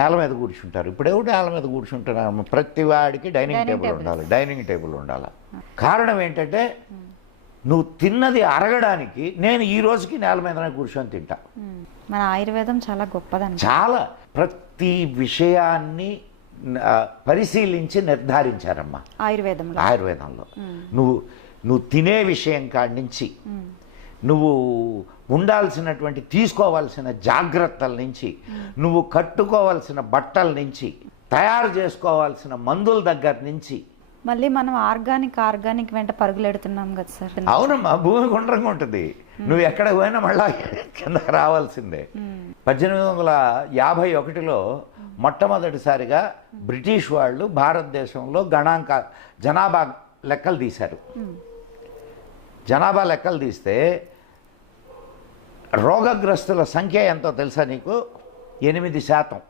నేల మీద కూర్చుంటారు. ఇప్పుడు ఎవరు నేల మీద కూర్చుంటున్నారు? ప్రతి వాడికి డైనింగ్ టేబుల్ ఉండాలి, డైనింగ్ టేబుల్ ఉండాలి. కారణం ఏంటంటే నువ్వు తిన్నది అరగడానికి నేను ఈ రోజుకి నేల మీదనే కూర్చొని తింటా. మన ఆయుర్వేదం చాలా గొప్పదండి. చాలా ప్రతి విషయాన్ని పరిశీలించి నిర్ధారించారమ్మా ఆయుర్వేదంలో. నువ్వు తినే విషయం కాడి నుంచి, నువ్వు ఉండాల్సినటువంటి తీసుకోవాల్సిన జాగ్రత్తల నుంచి, నువ్వు కట్టుకోవాల్సిన బట్టల నుంచి, తయారు చేసుకోవాల్సిన మందుల దగ్గర నుంచి. మళ్ళీ మనం ఆర్గానిక్ వెంట పరుగులెడుతున్నాం కదా సార్. అవునమ్మా, భూమి గుండ్రంగా ఉంటుంది. నువ్వు ఎక్కడ పోయినా మళ్ళా కిందకి రావాల్సిందే. 1851లో మొట్టమొదటిసారిగా బ్రిటిష్ వాళ్ళు భారతదేశంలో జనాభా లెక్కలు తీశారు. జనాభా లెక్కలు తీస్తే రోగగ్రస్తుల సంఖ్య ఎంతో తెలుసా నీకు? 8%.